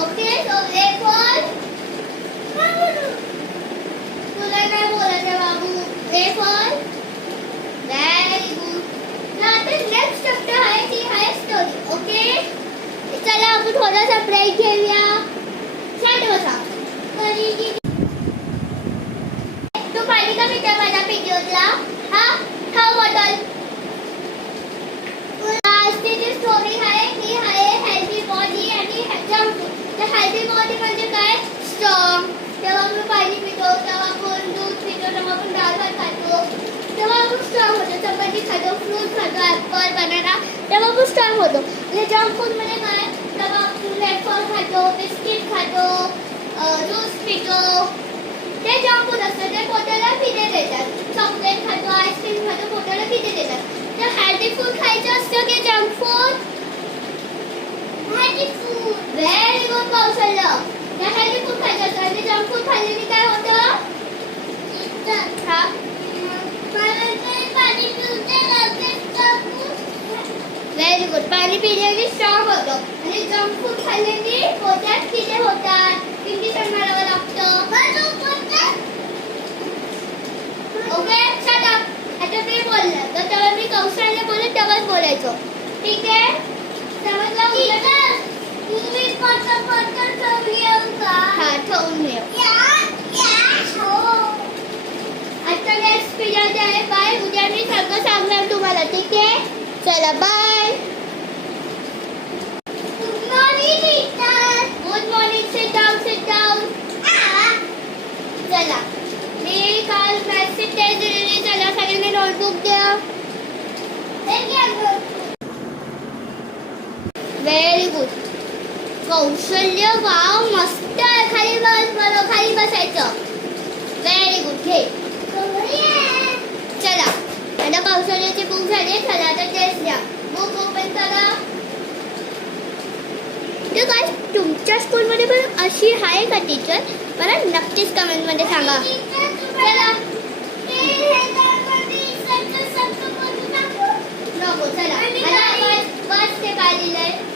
okay so A for तुला काय बोलायचं बाबू ए फॉर व्हेरी गुड आता नेक्स्ट चॅप्टर आहे ती आहे स्टोरी ओके चला आपण थोडासा ब्रेक घेऊया शांत बसा तू पाहिली का मी माझ्या व्हिडिओला हा हा बॉटल आजची जी स्टोरी आहे ती आहे हेल्दी बॉडी आणि जंक फूड तर हेल्दी बॉडी म्हणजे काय स्ट्रॉंग तेव्हा आपण पाणी पितो तेव्हा आपण दूध पितो तेव्हा आपण डाळ भात खातो तेव्हा आपण स्ट्रॉंग होतो चपाती खातो फ्रूट खातो ॲपल बनाना तेव्हा आपण स्ट्रॉंग होतो आणि जंक फूडमध्ये काय तेव्हा आपण वेफर खातो बिस्किट खातो ज्यूस पितो ते जंक फूड असतं ते पोटाला पिते देतात चॉकलेट खातो आईस्क्रीम खातो पोटाला पिते देतात तर हेल्दी फूड खायचं असतं की junk food healthy food very good कौशल्य तर हेल्दी फूड खायचं असतं आणि जंक फूड खाल्ल्याने काय होतं हा व्हेरी गुड पाणी पिल्याने स्ट्रॉंग होतं आणि जंक फूड खाल्ल्याने पोटात किडे होतात किती मारावं लागतं ओके शट अप आता मी बोललं तर तेव्हा मी कौशल्य बोलले तेव्हाच बोलायचं ठीक आहे समजलं तुम्ही पटकन ठेवून येऊ का हा ठेवून येऊ आता नेक्स्ट पिरियड आहे बाय उद्या मी सगळं सांगणार तुम्हाला ठीक आहे चला bye good morning sit down चला मी काल मॅथ्सची टेस्ट दिलेली चला सगळ्यांनी नोटबुक द्या व्हेरी गुड कौशल्य वाव मस्त आहे खाली बस बरं खाली बसायचं व्हेरी गुड घे चला आता कौशल्याची बुक झाली चला आता टेस्ट द्या बुक ओपन करा तर काय तुमच्या स्कूलमध्ये पण अशी आहे का टीचर मला नक्कीच कमेंटमध्ये सांगा चला नको चला आता बस ते काय लिहिलंय